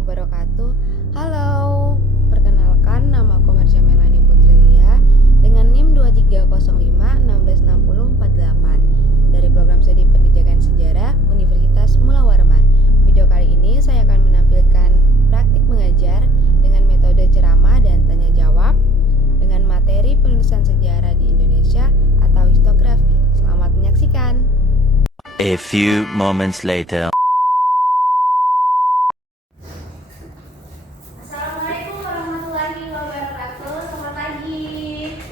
wabarakatuh. Halo, perkenalkan nama aku Marsha Melani Putrilia dengan NIM 2305166048 dari program studi pendidikan sejarah Universitas Mula Warman. Video kali ini saya akan menampilkan praktik mengajar dengan metode ceramah dan tanya jawab dengan materi penulisan sejarah di Indonesia atau historiografi. Selamat menyaksikan. A few moments later. Assalamualaikum warahmatullahi wabarakatuh. Selamat pagi.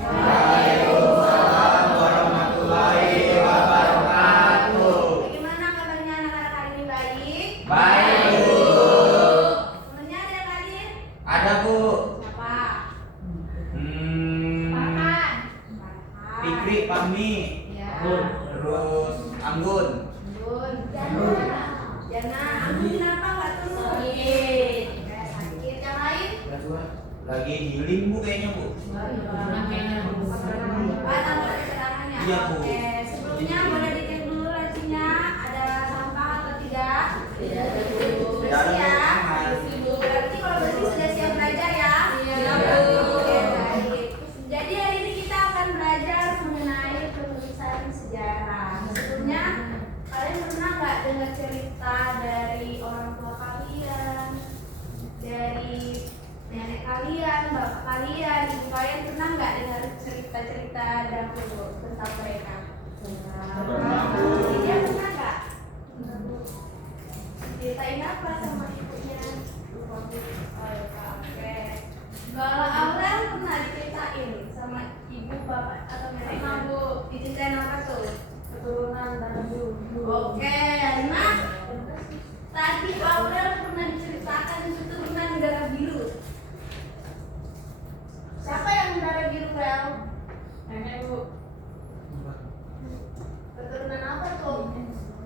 Waalaikumsalam warahmatullahi wabarakatuh. Bagaimana kabarnya anak-anak hari ini, baik? Baik, Bu. Temennya ada yang hadir? Ada, Bu. Siapa? Hmm, Farhan. Fikri, Fahmi, Ya. terus Anggun. Bun. Jana. Anggun kenapa nggak turun? Sakit. Sakit. Yang lain? Lagi healing, Bu, kayaknya, Bu. Pak, tambah keterangannya. Iya, Bu. Oke. Sebelumnya boleh dicek dulu lacinya. Ada sampah atau tidak? Tidak ada, Bu. Bersih ya? Bersih, Bu. Berarti kalau bersih sudah siap belajar ya? Iya, Bu. Oke, baik. Jadi hari ini kita akan belajar mengenai penulisan sejarah. Sebelumnya kalian pernah nggak dengar cerita dari orang tua kalian, dari nenek kalian, bapak kalian, ibu kalian, pernah nggak dengar cerita-cerita dahulu tentang mereka? Pernah, Bu. Dia pernah nggak? Ceritain apa sama ibunya? Oh, oke. Kalau Aurel pernah diceritain sama ibu, bapak, atau nenek? Pernah, Bu. Diceritain apa tuh? Keturunan darah biru. Oke, nah tadi Aurel pernah diceritakan keturunan darah biru. Siapa yang darah biru, Rel? Nenek, Bu. Keturunan apa tuh?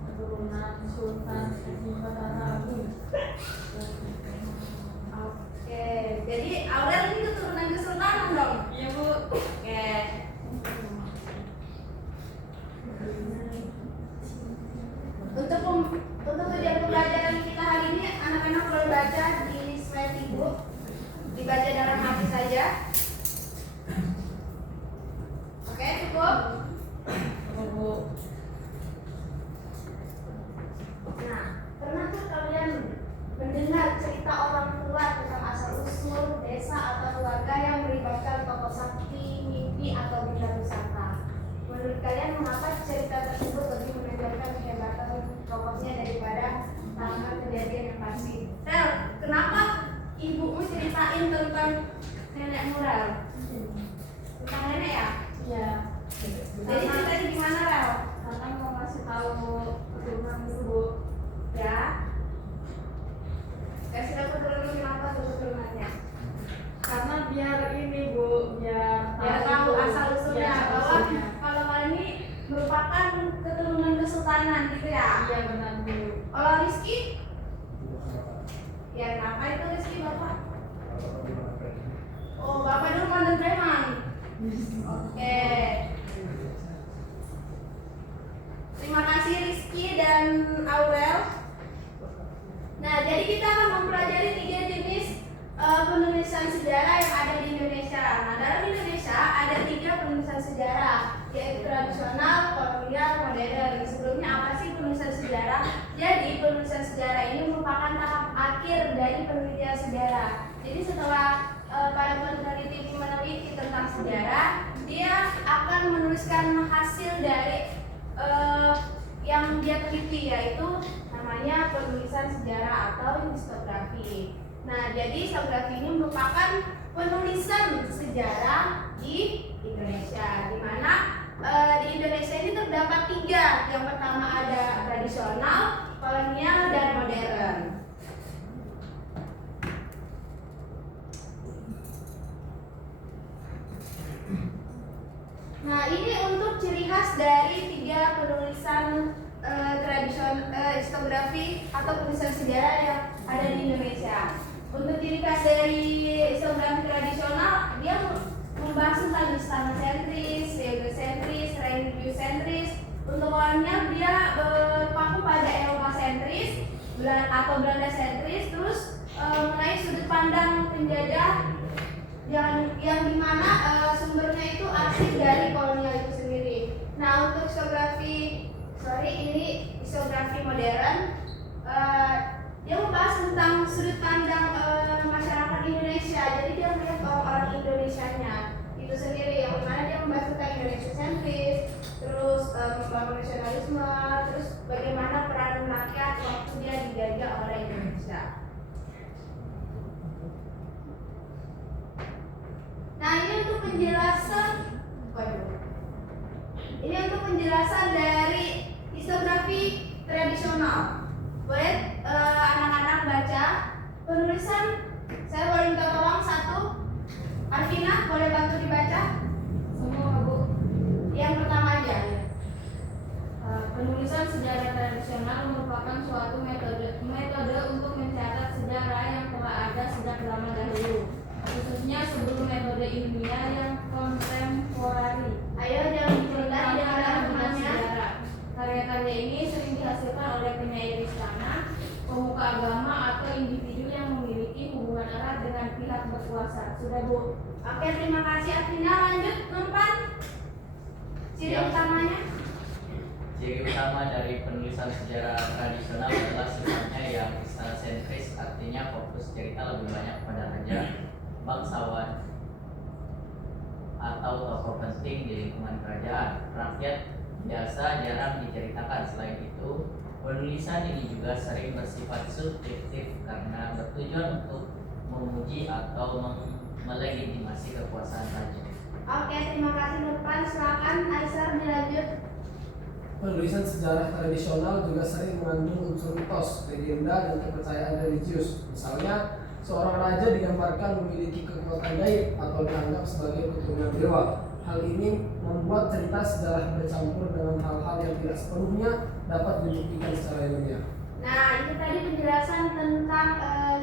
Keturunan Sultan Simbadara Agung. Oke, jadi Aurel ini keturunan kesultanan dong? Iya, Bu. Oke. Untuk tujuan pembelajaran kita hari ini, anak-anak boleh baca di slide ibu, dibaca dalam hati saja. Oke, cukup. Nah, pernahkah kalian mendengar cerita orang tua tentang asal-usul desa atau keluarga yang melibatkan tokoh sakti, mimpi, atau benda wisata? Menurut kalian mengapa cerita tersebut lebih menunjukkan kehebatan tokohnya daripada tentang kejadian yang pasti? Rel, kenapa ibumu ceritain tentang nenek Rel? Tentang nenek ya? Iya. Jadi ceritanya gimana, Rel? Karena mau ngasih tahu keturunan itu, Bu. Ya. Kasih tahu keturunan kenapa tuh keturunannya? Karena biar ini, Bu, biar Tahu asal usulnya Iya, bahwa asal-usulnya. kalau kalian ini merupakan keturunan kesultanan gitu ya. Iya, benar, Bu. Kalau Rizky, ya kenapa itu Rizky bapak? Oh, bapak dulu mantan preman. Oke. Terima kasih Rizky dan Aurel. Nah, jadi kita akan mempelajari 3 jenis penulisan sejarah yang ada di Indonesia. Nah, dalam Indonesia ada 3 penulisan sejarah, yaitu tradisional, kolonial, modern. Sebelumnya apa sih penulisan sejarah? Jadi penulisan sejarah ini merupakan tahap akhir dari penelitian sejarah. Jadi setelah para peneliti meneliti tentang sejarah, dia akan menuliskan hasil dari yang dia teliti, yaitu namanya penulisan sejarah atau historiografi. Nah, jadi historiografi ini merupakan penulisan sejarah di Indonesia, di mana di Indonesia ini terdapat 3. Yang pertama ada tradisional, kolonial, dan modern. Nah, ini untuk ciri khas dari 3 penulisan historiografi atau penulisan sejarah yang ada di Indonesia. Untuk ciri khas dari historiografi tradisional, dia membahas tentang istana sentris, geosentris, religio-sentris. Untuk kolonial dia berpaku pada Eropa sentris atau Belanda sentris, terus mengenai sudut pandang penjajah yang dimana sumbernya itu asli dari kolonial itu sendiri. Nah, untuk isografi modern, dia membahas tentang sudut pandang masyarakat Indonesia. Jadi dia melihat orang-orang Indonesianya itu sendiri, yang mana dia membahas tentang Indonesia sentris, terus membangun nasionalisme, terus bagaimana peran rakyat waktu dia dijajah oleh Indonesia. Nah, ini untuk penjelasan dari isografi tradisional. Boleh anak-anak baca penulisan. Saya boleh minta tolong satu. Arvina, boleh bantu dibaca? Semua, Bu. Yang pertama aja. Penulisan sejarah tradisional merupakan suatu metode untuk mencatat sejarah yang telah ada sejak zaman dahulu, khususnya sebelum metode ilmiah yang kontemporari. Ayo jangan diceritakan dengan teman-temannya. Karya-karya ini sering dihasilkan oleh penyair istana, pemuka agama, atau individu yang memiliki hubungan erat dengan pihak berkuasa. Sudah, Bu? Oke, terima kasih Arvina. Lanjut, Nurpan. Ciri Siap. utamanya. Ciri utama dari penulisan sejarah tradisional adalah sifatnya yang sentris, artinya fokus cerita lebih banyak pada raja, bangsawan, atau tokoh penting di lingkungan kerajaan. Rakyat biasa jarang diceritakan. Selain itu, penulisan ini juga sering bersifat subjektif karena bertujuan untuk memuji atau melegitimasi kekuasaan raja. Oke, terima kasih Nurpan. Silakan Aisyah dilanjut. Penulisan sejarah tradisional juga sering mengandung unsur mitos, legenda, dan kepercayaan religius. Misalnya, seorang raja digambarkan memiliki kekuatan gaib atau dianggap sebagai keturunan dewa. Hal ini membuat cerita sejarah bercampur dengan hal-hal yang tidak sepenuhnya dapat dibuktikan secara ilmiah. Nah, itu tadi penjelasan tentang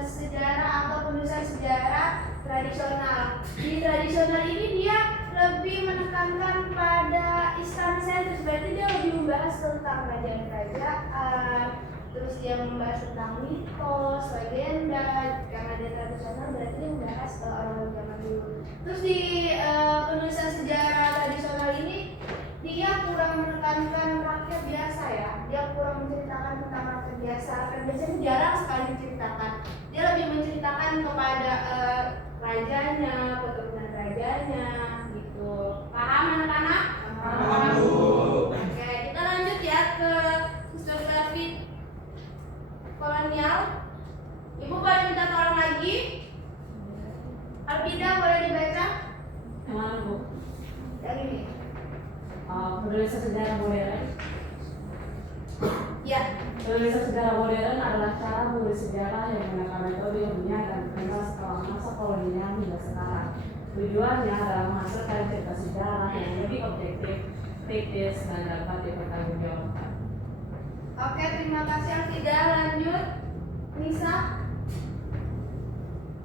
sejarah atau penulisan sejarah tradisional. Di tradisional ini dia lebih menekankan pada istana sentris, berarti dia lebih membahas tentang kerajaan-kerajaan, terus dia membahas tentang mitos, legenda. Karena dia tradisional, berarti dia membahas orang-orang zaman dulu. Terus di penulisan sejarah tradisional ini dia kurang menekankan rakyat biasa ya. Dia kurang menceritakan tentang rakyat biasa. Rakyat biasa itu jarang sekali diceritakan. Dia lebih menceritakan kepada rajanya, keturunan rajanya, gitu. Paham anak-anak? Paham, Bu. Oke, kita lanjut ya ke historiografi kolonial. Ibu boleh minta tolong lagi? Alvida boleh dibaca? Yang mana, Bu? Yang ini. Penulisan sejarah modern. Ya. Penulisan sejarah modern adalah cara menulis sejarah yang menggunakan metode ilmiah dan dikenal setelah masa kolonial hingga sekarang. Tujuannya adalah menghasilkan cerita sejarah yang lebih objektif, kritis, dan dapat dipertanggungjawabkan. Oke, terima kasih Alvida. Lanjut, Nisa.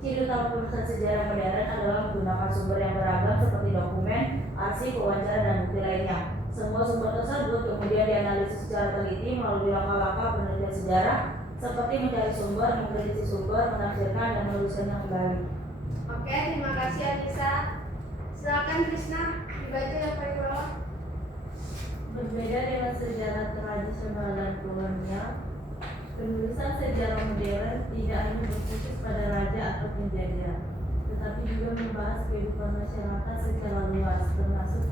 Ciri utama penulisan sejarah modern adalah menggunakan sumber yang beragam seperti dokumen, arsip, wawancara, dan bukti lainnya. Semua sumber tersebut kemudian dianalisis secara teliti melalui langkah-langkah penelitian sejarah seperti mencari sumber, mengkritisi sumber, menafsirkan, dan menuliskannya kembali. Oke, terima kasih Anissa. Silakan Krisna, dibaca yang paling bawah. Berbeda dengan sejarah tradisional dan kolonial, penulisan sejarah modern tidak hanya berfokus pada raja atau penjajah, tetapi juga membahas kehidupan masyarakat secara luas, termasuk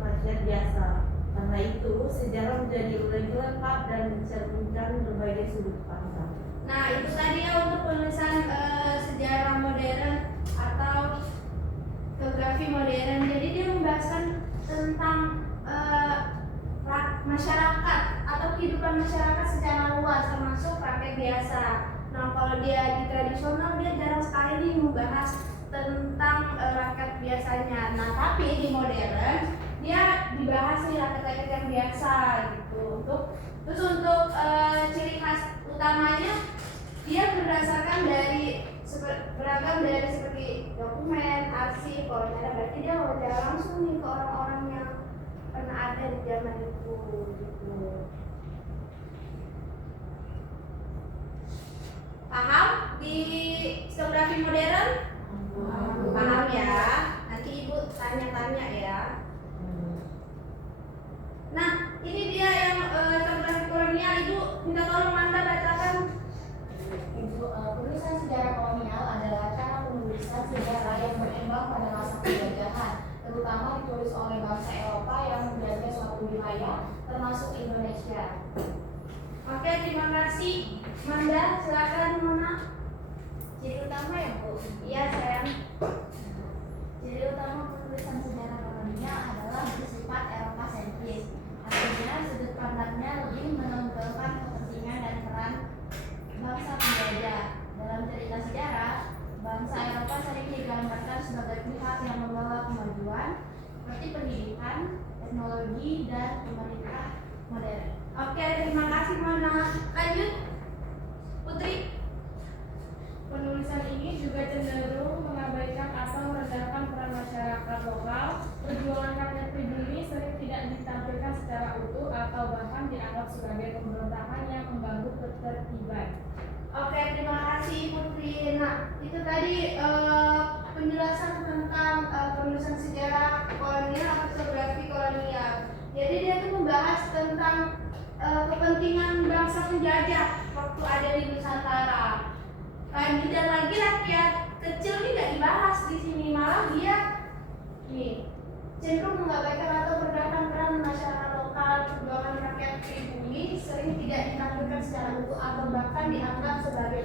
masyarakat biasa. Karena itu, sejarah menjadi lebih lengkap dan mencerminkan berbagai sudut pandang. Nah, itu tadi ya untuk penulisan sejarah modern atau geografi modern. Jadi dia membahaskan tentang masyarakat atau kehidupan masyarakat secara luas, termasuk rakyat biasa. Nah, kalau dia di tradisional dia jarang sekali nih membahas tentang rakyat biasanya. Nah, tapi di modern dia dibahas nih rakyat-rakyat yang biasa gitu. Untuk ciri khas utamanya dia berdasarkan dari beragam dari seperti dokumen, arsip, wawancara. Berarti dia wawancara langsung nih ke orang-orang yang pernah ada di zaman itu gitu. Paham di historiografi modern? Paham ya. Nanti ibu tanya-tanya ya. Nah, ini dia yang historiografi kolonial. Ibu minta tolong Anda bacakan. Penulisan sejarah kolonial adalah cara penulisan sejarah yang berkembang pada masa penjajahan, terutama ditulis oleh bangsa Eropa yang menjajah suatu wilayah, termasuk Indonesia. Oke, terima kasih. Manda, silakan Mona. Ciri utama ya Bu? Iya sayang. Ciri utama penulisan sejarah kolonial adalah bersifat Eropa sentris. Artinya sudut pandangnya lebih menonjolkan kepentingan dan peran bangsa penjajah. Dalam cerita sejarah, bangsa Eropa sering digambarkan sebagai pihak yang membawa kemajuan seperti pendidikan, teknologi, dan pemerintah modern. Oke, terima kasih Mona. Lanjut, Putri. Penulisan ini juga cenderung mengabaikan atau merendahkan peran masyarakat lokal. Perjuangan rakyat pribumi sering tidak ditampilkan secara utuh atau bahkan dianggap sebagai pemberontakan yang mengganggu ketertiban. Oke, terima kasih Putri. Nah, itu tadi penjelasan tentang penulisan sejarah kolonial atau historiografi kolonial. Jadi dia tuh membahas tentang kepentingan bangsa penjajah waktu ada di Nusantara. Lagi dan lagi rakyat kecil ini nggak dibahas di sini, malah dia nih cenderung mengabaikan atau merendahkan peran masyarakat lokal. Perjuangan rakyat pribumi sering tidak ditampilkan secara utuh atau bahkan dianggap sebagai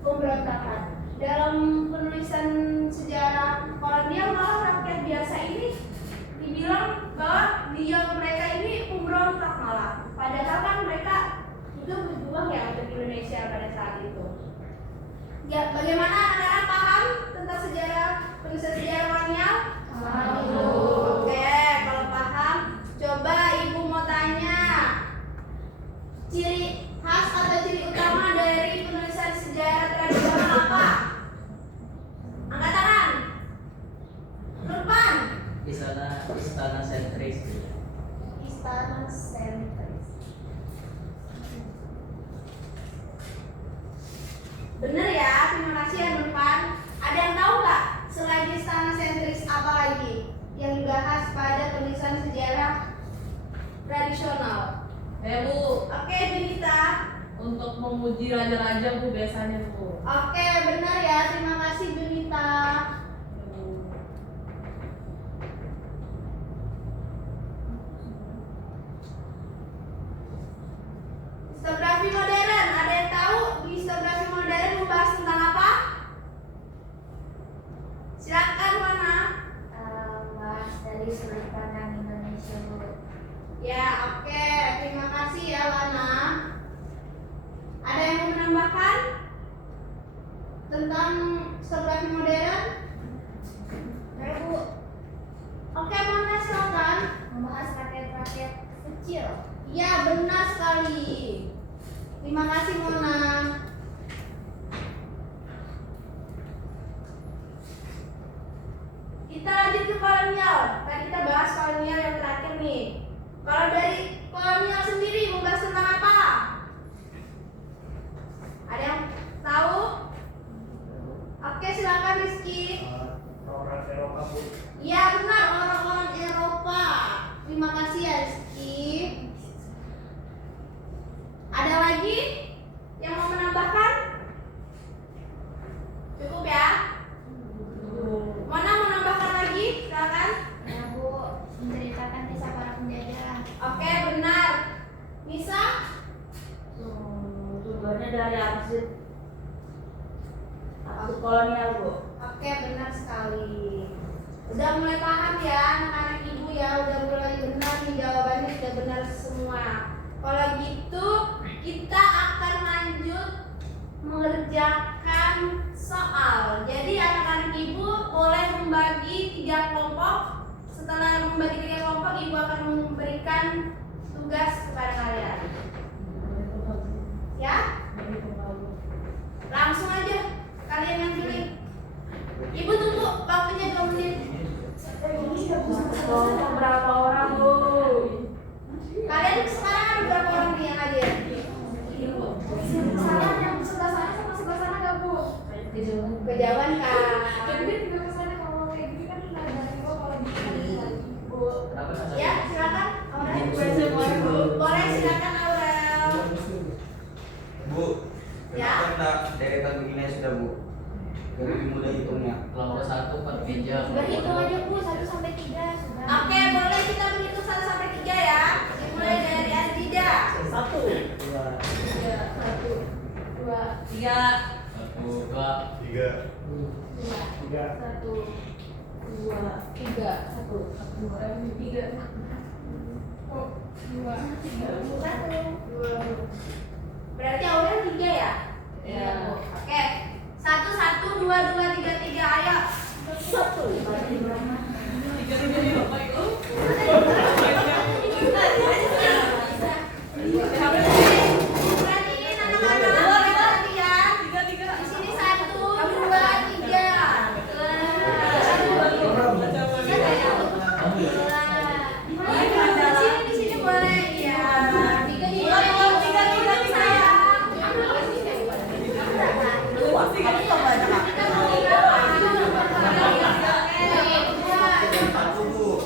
pemberontakan. Dalam penulisan sejarah kolonial malah rakyat biasa ini dibilang bahwa mereka ini pemberontak malah. Padahal kan mereka itu berjuang ya untuk Indonesia pada saat itu. Ya, bagaimana anak-anak paham tentang sejarah penulisan sejarah kolonial? Oke, kalau paham, coba ibu mau tanya ciri khas atau ciri utama dari penulisan sejarah tradisional apa? Angkat tangan. Lukman. Istana sentris. Istana sentris. Bener ya, terima kasih ya Nurpan. Ada yang tahu nggak selain istana sentris apa lagi yang dibahas pada penulisan sejarah tradisional? Bu, Oke, Junita. untuk memuji raja-raja Bu biasanya Bu. Oke, benar ya, terima kasih Junita. Historiografi modern, ada yang tahu di historiografi modern membahas tentang apa? Silakan Wana. Bahas dari sudut pandang Indonesia Bu. Ya, oke, terima kasih ya Wana. Ada yang mau menambahkan tentang historiografi modern? Bu, Oke, Mona silakan. membahas rakyat-rakyat kecil. Iya, benar sekali. Terima kasih Mona. Kita lanjut ke kolonial. Tadi kita bahas kolonial yang terakhir nih. Kalau dari kolonial sendiri membahas tentang apa? Ada yang tahu? Oke, silakan Rizky. Orang Eropa Bu. Iya benar, orang-orang Eropa. Terima kasih ya Rizky. Ada lagi yang mau menambahkan? Cukup ya? Mana mau menambahkan lagi? Silakan. Ya Bu, menceritakan kisah para penjajah. Oke, benar. Nisa? Tujuannya dari arsip kolonial Bu. Oke, benar sekali. Udah mulai paham ya anak-anak ibu ya, udah mulai benar nih jawabannya, sudah benar semua. Kalau gitu kita akan lanjut mengerjakan soal. Jadi anak-anak ibu boleh membagi 3 kelompok. Setelah membagi 3 kelompok, ibu akan memberikan tugas kepada kalian. Ya? Langsung aja kalian yang pilih. Ibu tunggu waktunya 2 menit. Berapa orang Bu? Kalian sekarang ada berapa orang nih yang hadir? Salah yang sebelah sana sama sebelah Bu. Kejauhan Kak. Jadi dia tinggal kesana kalau kayak gini kan nggak ada info kalau di Bu. Kenapa nggak Ya, sadar? silakan Aurel. Boleh silakan Aurel. Bu, Ya. kenapa enggak deretan begini aja sudah Bu? Biar lebih mudah hitungnya. Kelompok 1 per meja. Berhitung aja Bu 1 sampai 3 sudah. Oke, boleh kita berhitung 1 sampai 3 ya. Dimulai dari Azida. 1 Dua. 2 3 1, 2, Tiga. 3. 1 2 3 1 2 3 Oh, 2 3 1 Berarti Aurel 3 ya? Ya. Oke. 1 1 2 2 3 3 ayo. 1 Perhatiin anak-anak perhatian. Di sini 1 2 3. Di sini boleh ya. 1 Bu.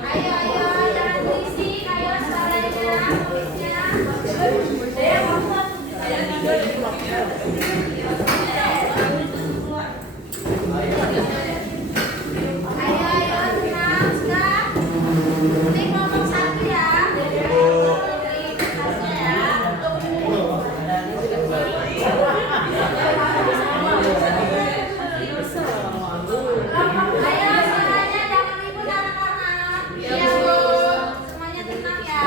Ayo, jangan berisik. Ayo suaranya, tulisnya. Ayo, tenang, sudah. Nanti ngomong 1 ya. Tasnya ya. Ayo, suaranya jangan ribut anak-anak. Iya, Bu. Semuanya tenang ya.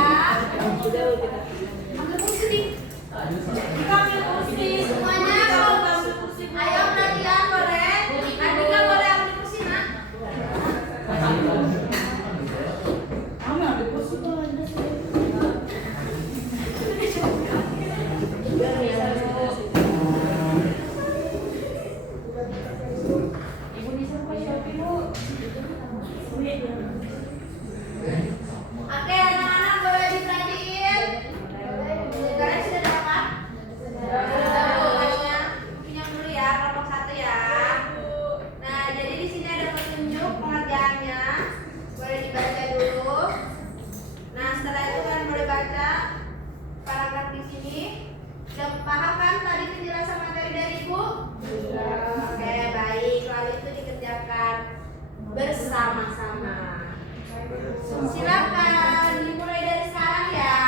Ambil kursi nih. Ambil kursi. Semuanya kalau nggak ambil kursi, ayo perhatian boleh. Andika boleh ambil kursi nak. Oke, anak-anak boleh diperhatiin. Kalian sudah dapat? Sudah, Bu. Kayaknya pinjam dulu ya, kelompok 1 ya. Nah, jadi di sini ada petunjuk pengerjaannya. Boleh dibaca dulu. Nah, setelah itu kan boleh baca paragraf di sini. Sudah paham kan tadi penjelasan materi dari Ibu? Oke, baik. Lalu itu dikerjakan bersama-sama. Silakan dimulai dari sekarang ya.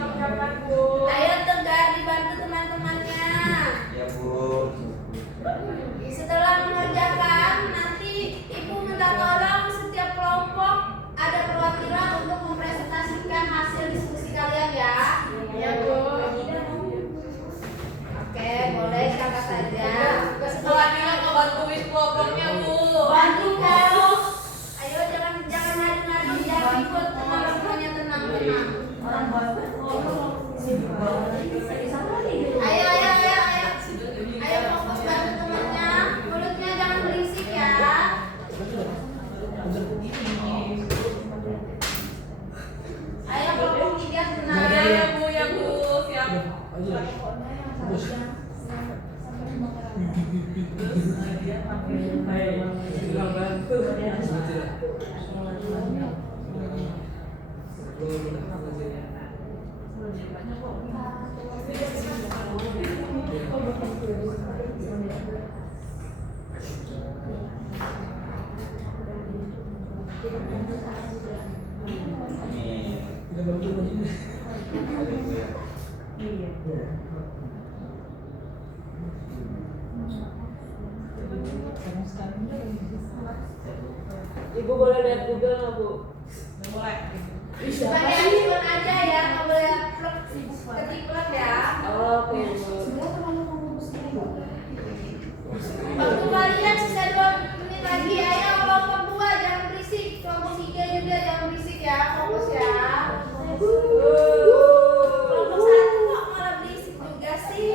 Ayo tegar dibantu teman-temannya. Ya Bu. Setelah mengerjakan, nanti Ibu minta tolong setiap kelompok ada perwakilan untuk mempresentasikan hasil diskusi kalian ya. Ya Bu. Oke, boleh siapa saja. Sekolahnya mau bantuin kelompoknya Bu. Bantu kamu. Ayo jangan ngadu-ngadu, jangan ribut, semuanya tenang. Ayo. Ayo fokus bantu temannya. Mulutnya jangan berisik ya. Ayo kelompok 3 tenang. Ya Bu, siap. Ibu boleh lihat Google nggak Bu? Boleh. Pakai handphone aja ya, nggak boleh ketik plug ya. Oke Bu. Waktu kalian sisa 2 menit lagi. Ayo kelompok 2 jangan berisik, kelompok 3 juga jangan berisik ya, fokus ya. Kelompok 1 kok malah berisik juga sih.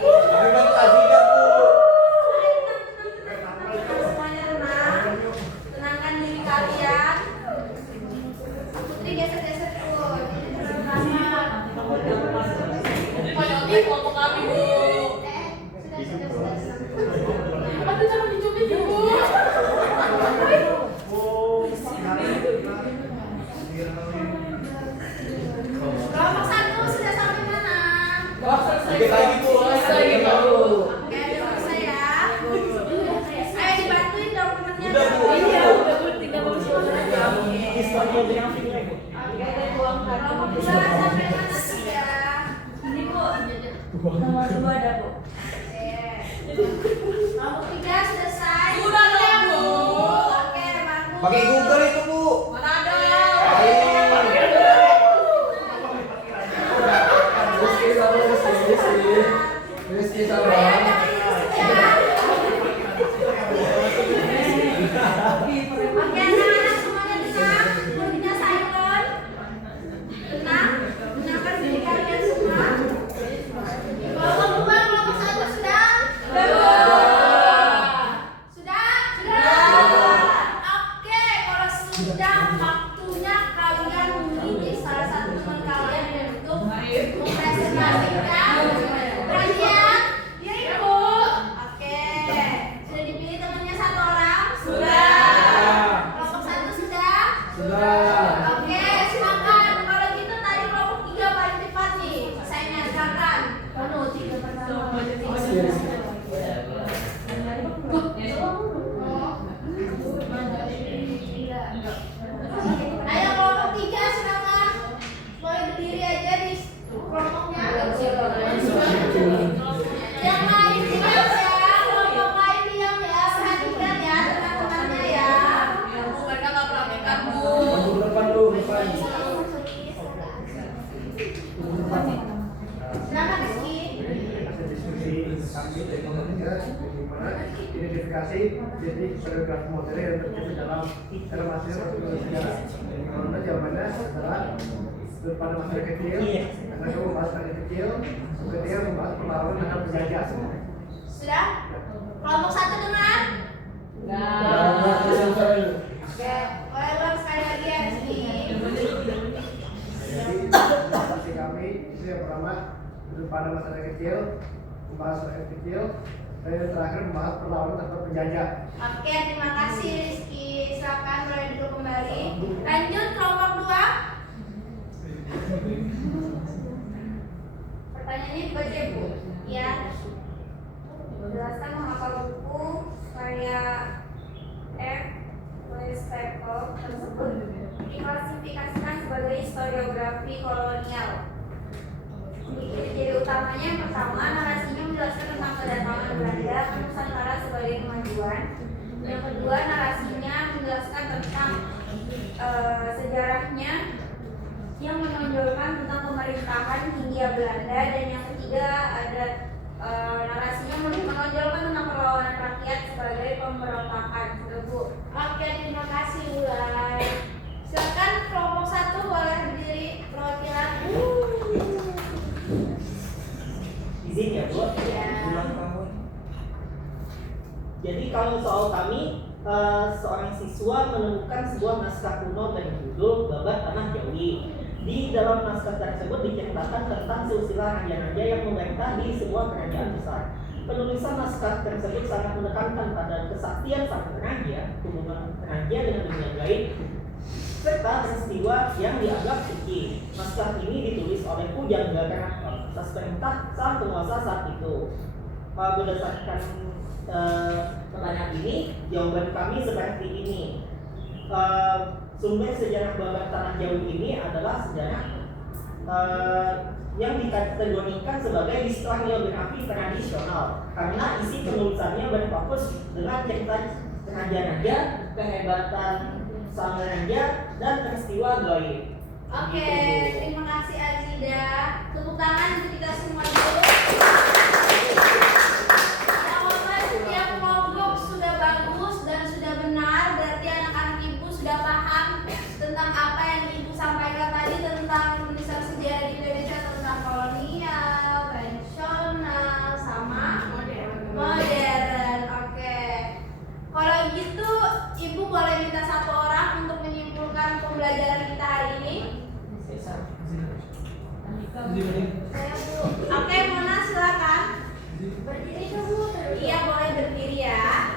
bagaimana identifikasi titik historiografi modern yang terjadi dalam hasil perkembangan sejarah. Karena jawabannya adalah sudut pandang masyarakat kecil, karena kamu membahas masyarakat kecil, ketiga membahas perlawanan terhadap penjajah. Sudah? Kelompok 1 dengar? Oke, boleh ulang sekali lagi ya di sini. Jadi presentasi kami itu yang pertama sudut pandang masyarakat kecil, membahas masyarakat kecil, dan yang terakhir membahas perlawanan terhadap penjajah. Oke, terima kasih Rizky. Silakan mulai duduk kembali. Lanjut kelompok 2. Pertanyaannya dibaca Bu. Ya. Jelaskan menghafal buku karya F. Stapel tersebut diklasifikasikan sebagai historiografi kolonial. Ciri utamanya yang pertama, narasinya menjelaskan tentang kedatangan Belanda ke Nusantara sebagai kemajuan. Yang kedua, narasinya menjelaskan tentang sejarahnya yang menonjolkan tentang pemerintahan Hindia Belanda. Dan yang ketiga, ada narasinya menonjolkan tentang perlawanan rakyat sebagai pemberontakan. Bu. Oke, terima kasih Ulay. Silakan kelompok 1 boleh berdiri perwakilan. Izin ya Bu. Ya. Jadi kalau soal kami, seorang siswa menemukan sebuah naskah kuno dengan judul Babat Tanah Jawi. Di dalam naskah tersebut diceritakan tentang silsilah raja-raja yang memerintah di sebuah kerajaan besar. Penulisan naskah tersebut sangat menekankan pada kesaktian sang raja, hubungan raja dengan dunia gaib, serta peristiwa yang dianggap suci. Naskah ini ditulis oleh Pujangga Keraton atas perintah sang penguasa saat itu. Berdasarkan pertanyaan ini, jawaban kami seperti ini. Sumber sejarah Babat Tanah Jawi ini adalah sejarah yang dikategorikan sebagai historiografi tradisional karena isi penulisannya berfokus dengan cerita raja-raja, kehebatan sang raja, dan peristiwa gaib. Oke, terima kasih Azida. Tepuk tangan untuk kita semua dulu. Jawaban setiap kelompok sudah bagus dan sudah benar. Berarti anak-anak ibu sudah paham tentang apa yang ibu sampaikan tadi tentang penulisan sejarah di Indonesia, tentang kolonial, tradisional, sama modern. Oke. Kalau gitu, ibu boleh minta satu orang untuk menyimpulkan pembelajaran kita hari ini. Saya Bu. Oke, Mona silakan. Berdiri ke Bu. Iya, boleh berdiri ya.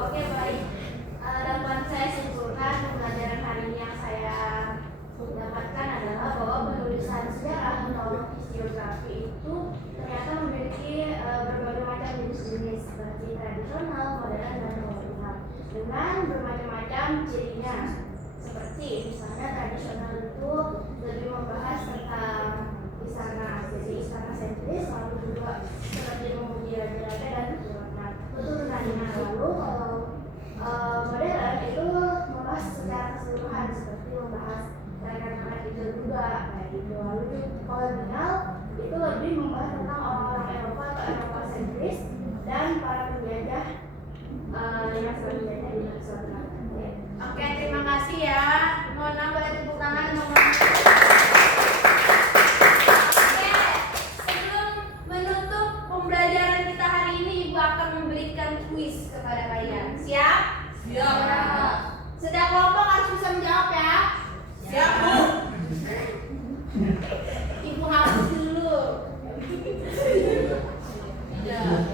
Oke, baik. Dapat saya simpulkan pembelajaran hari ini yang saya dapatkan adalah bahwa penulisan sejarah atau historiografi itu ternyata memiliki berbagai macam jenis-jenis seperti tradisional, modern, dan kolonial dengan bermacam-macam cirinya. Seperti misalnya tradisional itu lebih membahas tentang istana sentris, lalu juga seperti memuji raja-raja dan keturunannya. Lalu kalau modern itu membahas secara keseluruhan seperti membahas rakyat itu juga kayak gitu. Lalu kolonial itu lebih membahas tentang orang-orang Eropa atau Eropa sentris dan para penjajah yang sudah menjajah di Nusantara. Oke, terima kasih ya. Mohon boleh tepuk tangan nomor. Oke, sebelum menutup pembelajaran kita hari ini, Ibu akan memberikan kuis kepada kalian. Siap? Siap. Setiap kelompok harus bisa menjawab ya. Siap, Bu. Ibu hapus dulu.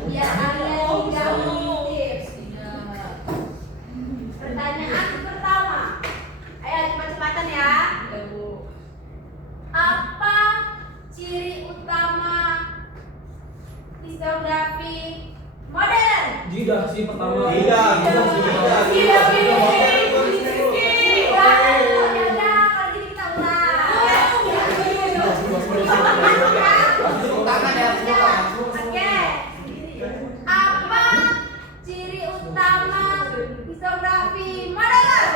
Biar kalian tidak tips. Pertanyaan pertama. Ayo cepat-cepatan ya. Apa ciri utama historiografi modern? Jidah sih pertama. Jidah. Apa ciri utama historiografi modern?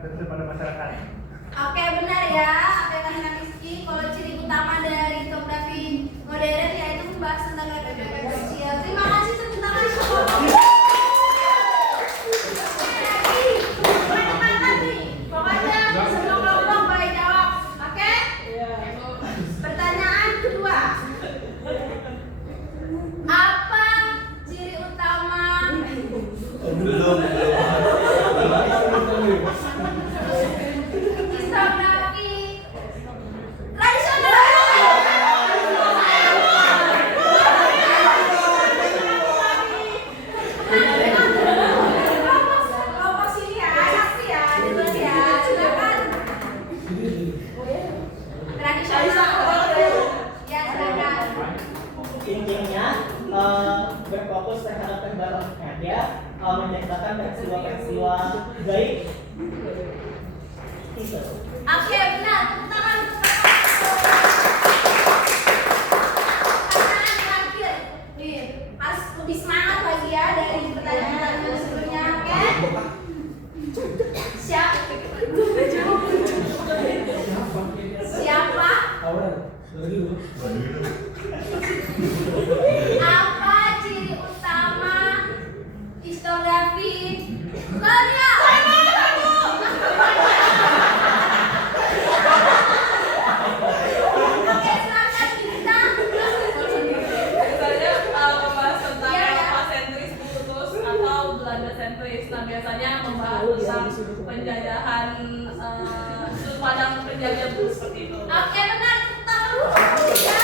kepada masyarakat. Oke, benar ya apa yang kata Rizky. Kalau ciri utama dari topografi modern yaitu membahas tentang rekan-rekan sosial. Terima kasih, tepuk tangan semua. Pokoknya semua kelompok boleh jawab. Oke? Pertanyaan kedua. Apa ciri utama historiografi tradisional? Kelompok sini ya, saksi ya, duluan ya, silakan. Tradisional. Ya, silakan. Intinya berfokus terhadap kendala media, menceritakan peristiwa-peristiwa gaib. Itu. Oke, benar. Tepuk tangan untuk pertanyaan terakhir. Nih, harus lebih semangat lagi ya dari pertanyaan sebelumnya. Oke? Siapa? Apa ciri utama historiografi Korea? Oke, silakan kita. Biasanya membahas tentang Iya, ya. Eropa sentris, Brutus atau Belanda sentris. Nah, biasanya membahas tentang penjajahan sudut pandang penjajah dulu seperti itu. Oke, benar. Tepuk tangan dulu. Ya.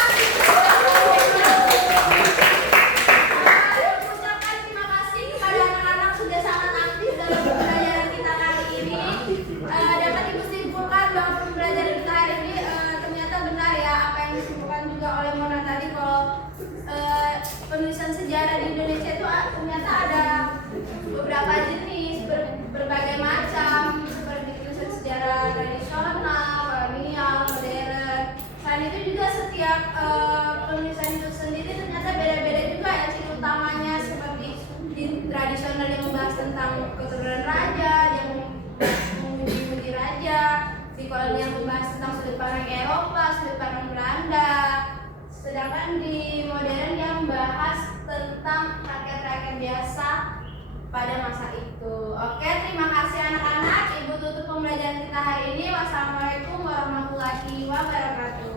Ucapkan terima kasih kepada anak-anak sudah sangat aktif dalam pembelajaran kita kali ini. Dapat ibu simpulkan bahwa pembelajaran kita hari ini ternyata benar ya apa yang disimpulkan juga oleh Mona tadi kalau penulisan sejarah di Indonesia itu ternyata ada beberapa jenis, berbagai macam seperti penulisan sejarah tradisional, kolonial, modern. Selain itu juga setiap penulisan itu sendiri ternyata beda-beda juga ya ciri utamanya, seperti di tradisional yang membahas tentang keturunan raja, yang memuji-muji raja, di kolonial membahas tentang sudut pandang Eropa, sudut pandang Belanda, sedangkan di modern yang membahas tentang rakyat-rakyat biasa pada masa itu. Oke, terima kasih anak-anak. Ibu tutup pembelajaran kita hari ini. Wassalamualaikum warahmatullahi wabarakatuh.